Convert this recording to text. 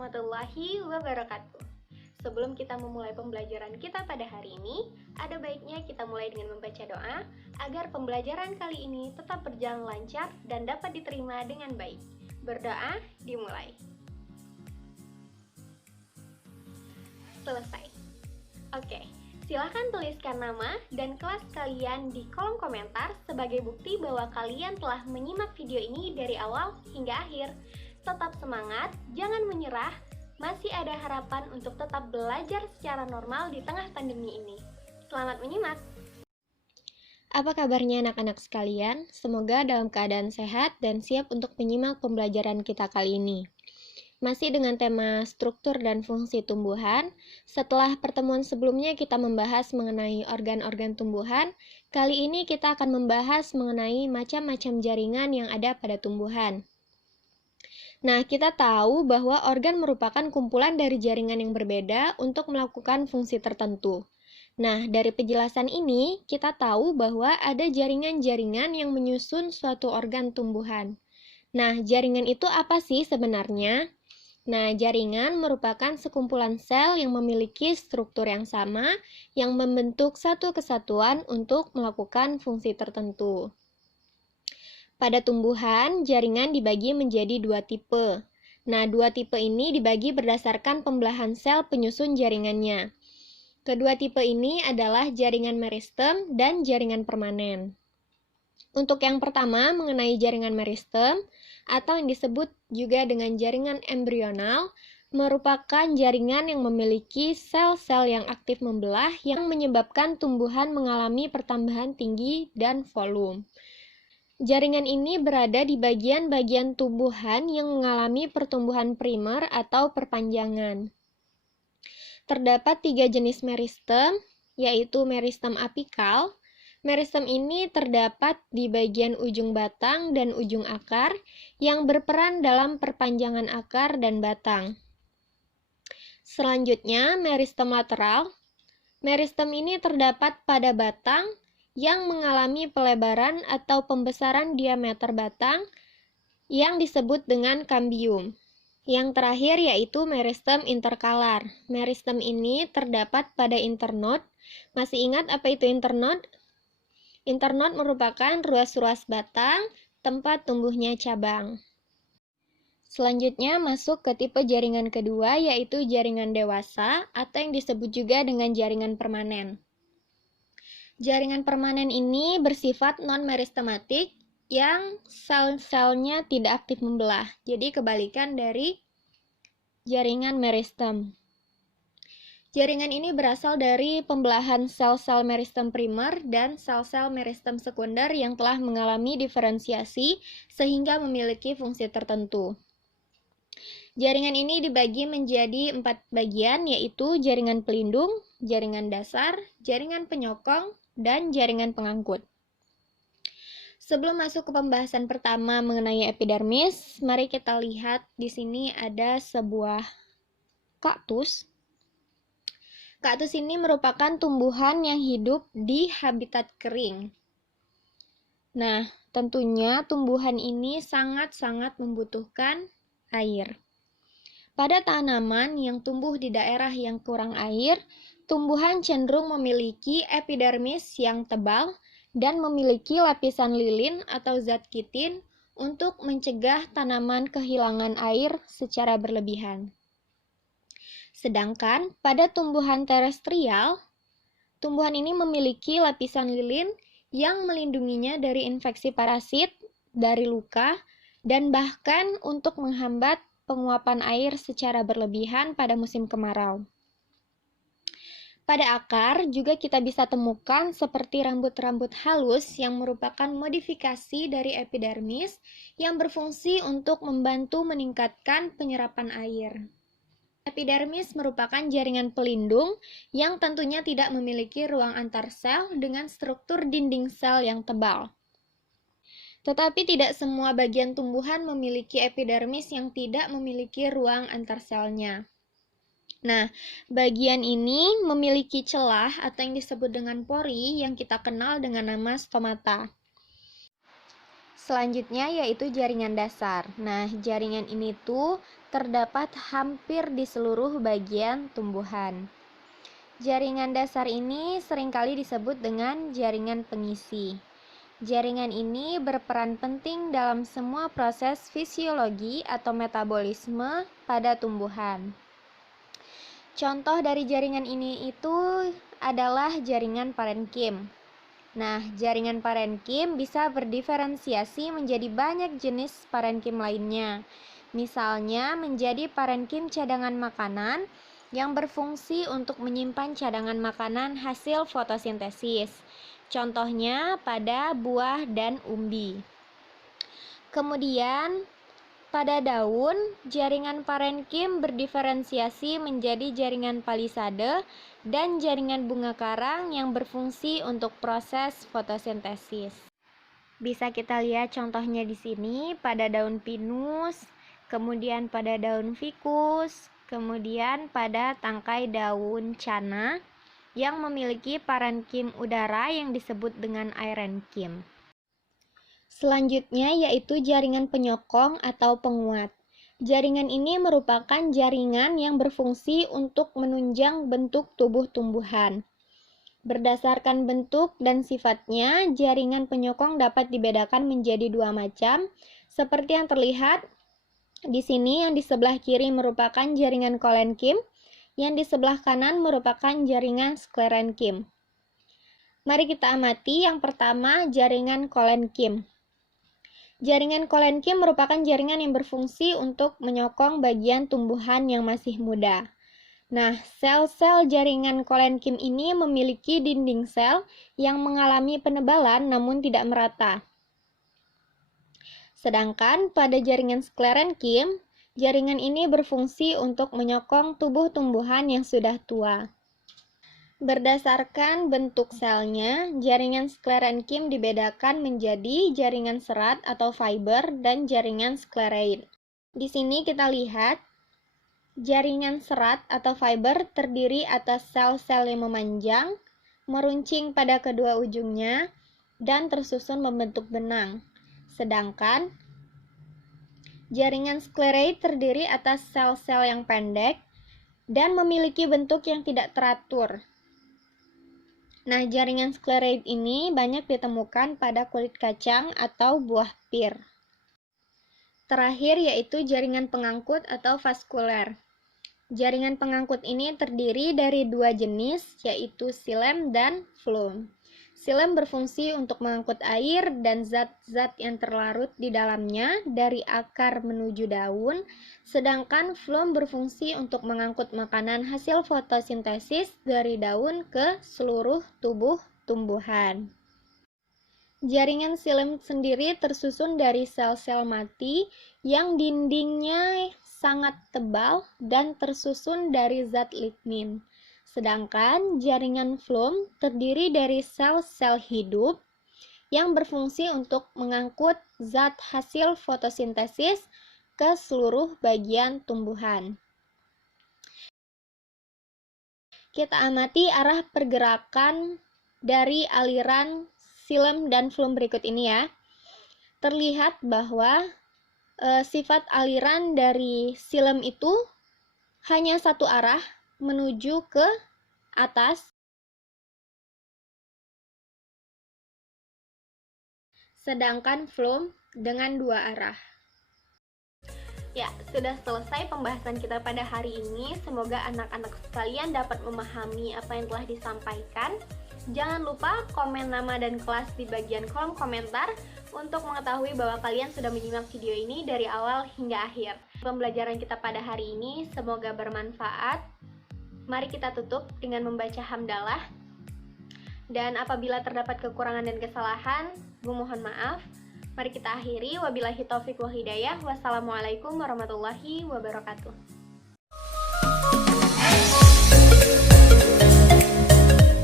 warahmatullahi wabarakatuh. Sebelum kita memulai pembelajaran kita pada hari ini, ada baiknya kita mulai dengan membaca doa agar pembelajaran kali ini tetap berjalan lancar dan dapat diterima dengan baik. Berdoa, dimulai. Selesai. Oke, silakan tuliskan nama dan kelas kalian di kolom komentar sebagai bukti bahwa kalian telah menyimak video ini dari awal hingga akhir. Tetap semangat, jangan menyerah, masih ada harapan untuk tetap belajar secara normal di tengah pandemi ini. Selamat menyimak! Apa kabarnya anak-anak sekalian? Semoga dalam keadaan sehat dan siap untuk menyimak pembelajaran kita kali ini. Masih dengan tema struktur dan fungsi tumbuhan, setelah pertemuan sebelumnya kita membahas mengenai organ-organ tumbuhan, kali ini kita akan membahas mengenai macam-macam jaringan yang ada pada tumbuhan. Nah, kita tahu bahwa organ merupakan kumpulan dari jaringan yang berbeda untuk melakukan fungsi tertentu. Nah, dari penjelasan ini, kita tahu bahwa ada jaringan-jaringan yang menyusun suatu organ tumbuhan. Nah, jaringan itu apa sih sebenarnya? Nah, jaringan merupakan sekumpulan sel yang memiliki struktur yang sama, yang membentuk satu kesatuan untuk melakukan fungsi tertentu. Pada tumbuhan, jaringan dibagi menjadi dua tipe. Nah, dua tipe ini dibagi berdasarkan pembelahan sel penyusun jaringannya. Kedua tipe ini adalah jaringan meristem dan jaringan permanen. Untuk yang pertama, mengenai jaringan meristem, atau yang disebut juga dengan jaringan embrional, merupakan jaringan yang memiliki sel-sel yang aktif membelah yang menyebabkan tumbuhan mengalami pertambahan tinggi dan volume. Jaringan ini berada di bagian-bagian tumbuhan yang mengalami pertumbuhan primer atau perpanjangan. Terdapat 3 jenis meristem, yaitu meristem apikal. Meristem ini terdapat di bagian ujung batang dan ujung akar yang berperan dalam perpanjangan akar dan batang. Selanjutnya, meristem lateral. Meristem ini terdapat pada batang yang mengalami pelebaran atau pembesaran diameter batang yang disebut dengan kambium. Yang terakhir yaitu meristem interkalar. Meristem ini terdapat pada internode. Masih ingat apa itu internode? Internode merupakan ruas-ruas batang tempat tumbuhnya cabang. Selanjutnya masuk ke tipe jaringan kedua yaitu jaringan dewasa atau yang disebut juga dengan jaringan permanen. Jaringan permanen ini bersifat non-meristematik yang sel-selnya tidak aktif membelah. Jadi kebalikan dari jaringan meristem. Jaringan ini berasal dari pembelahan sel-sel meristem primer dan sel-sel meristem sekunder yang telah mengalami diferensiasi sehingga memiliki fungsi tertentu. Jaringan ini dibagi menjadi 4 bagian yaitu jaringan pelindung, jaringan dasar, jaringan penyokong, dan jaringan pengangkut. Sebelum masuk ke pembahasan pertama mengenai epidermis, mari kita lihat di sini ada sebuah kaktus. Kaktus ini merupakan tumbuhan yang hidup di habitat kering. Nah, tentunya tumbuhan ini sangat-sangat membutuhkan air. Pada tanaman yang tumbuh di daerah yang kurang air, tumbuhan cenderung memiliki epidermis yang tebal dan memiliki lapisan lilin atau zat kitin untuk mencegah tanaman kehilangan air secara berlebihan. Sedangkan pada tumbuhan terestrial, tumbuhan ini memiliki lapisan lilin yang melindunginya dari infeksi parasit, dari luka, dan bahkan untuk menghambat penguapan air secara berlebihan pada musim kemarau. Pada akar juga kita bisa temukan seperti rambut-rambut halus yang merupakan modifikasi dari epidermis yang berfungsi untuk membantu meningkatkan penyerapan air. Epidermis merupakan jaringan pelindung yang tentunya tidak memiliki ruang antar sel dengan struktur dinding sel yang tebal. Tetapi tidak semua bagian tumbuhan memiliki epidermis yang tidak memiliki ruang antar selnya. Nah, bagian ini memiliki celah atau yang disebut dengan pori yang kita kenal dengan nama stomata. Selanjutnya yaitu jaringan dasar. Nah, jaringan ini tuh terdapat hampir di seluruh bagian tumbuhan. Jaringan dasar ini seringkali disebut dengan jaringan pengisi. Jaringan ini berperan penting dalam semua proses fisiologi atau metabolisme pada tumbuhan. Contoh dari jaringan ini itu adalah jaringan parenkim. Nah, jaringan parenkim bisa berdiferensiasi menjadi banyak jenis parenkim lainnya. Misalnya menjadi parenkim cadangan makanan yang berfungsi untuk menyimpan cadangan makanan hasil fotosintesis. Contohnya pada buah dan umbi. Kemudian pada daun, jaringan parenkim berdiferensiasi menjadi jaringan palisade dan jaringan bunga karang yang berfungsi untuk proses fotosintesis. Bisa kita lihat contohnya di sini pada daun pinus, kemudian pada daun ficus, kemudian pada tangkai daun cana yang memiliki parenkim udara yang disebut dengan aerenkim. Selanjutnya yaitu jaringan penyokong atau penguat. Jaringan ini merupakan jaringan yang berfungsi untuk menunjang bentuk tubuh tumbuhan. Berdasarkan bentuk dan sifatnya, jaringan penyokong dapat dibedakan menjadi dua macam, seperti yang terlihat di sini. Yang di sebelah kiri merupakan jaringan kolenkim, yang di sebelah kanan merupakan jaringan sklerenkim. Mari kita amati yang pertama, jaringan kolenkim. Jaringan kolenkim merupakan jaringan yang berfungsi untuk menyokong bagian tumbuhan yang masih muda. Nah, sel-sel jaringan kolenkim ini memiliki dinding sel yang mengalami penebalan namun tidak merata. Sedangkan pada jaringan sklerenkim, jaringan ini berfungsi untuk menyokong tubuh tumbuhan yang sudah tua. Berdasarkan bentuk selnya, jaringan sklerenkim dibedakan menjadi jaringan serat atau fiber dan jaringan sklereid. Di sini kita lihat jaringan serat atau fiber terdiri atas sel-sel yang memanjang, meruncing pada kedua ujungnya, dan tersusun membentuk benang. Sedangkan jaringan sklereid terdiri atas sel-sel yang pendek dan memiliki bentuk yang tidak teratur. Nah, jaringan sklereid ini banyak ditemukan pada kulit kacang atau buah pir. Terakhir yaitu jaringan pengangkut atau vaskuler. Jaringan pengangkut ini terdiri dari dua jenis, yaitu xilem dan phloem. Xilem berfungsi untuk mengangkut air dan zat-zat yang terlarut di dalamnya dari akar menuju daun, sedangkan phloem berfungsi untuk mengangkut makanan hasil fotosintesis dari daun ke seluruh tubuh tumbuhan. Jaringan xilem sendiri tersusun dari sel-sel mati yang dindingnya sangat tebal dan tersusun dari zat lignin. Sedangkan jaringan phloem terdiri dari sel-sel hidup yang berfungsi untuk mengangkut zat hasil fotosintesis ke seluruh bagian tumbuhan. Kita amati arah pergerakan dari aliran xilem dan phloem berikut ini ya. Terlihat bahwa sifat aliran dari xilem itu hanya satu arah, menuju ke atas, sedangkan phloem dengan dua arah. Ya, sudah selesai pembahasan kita pada hari ini. Semoga anak-anak sekalian dapat memahami apa yang telah disampaikan. Jangan lupa komen nama dan kelas di bagian kolom komentar untuk mengetahui bahwa kalian sudah menyimak video ini dari awal hingga akhir. Pembelajaran kita pada hari ini semoga bermanfaat. Mari kita tutup dengan membaca hamdalah. Dan apabila terdapat kekurangan dan kesalahan, gue mohon maaf. Mari kita akhiri. Wabillahi taufiq wal hidayah. Wassalamualaikum warahmatullahi wabarakatuh.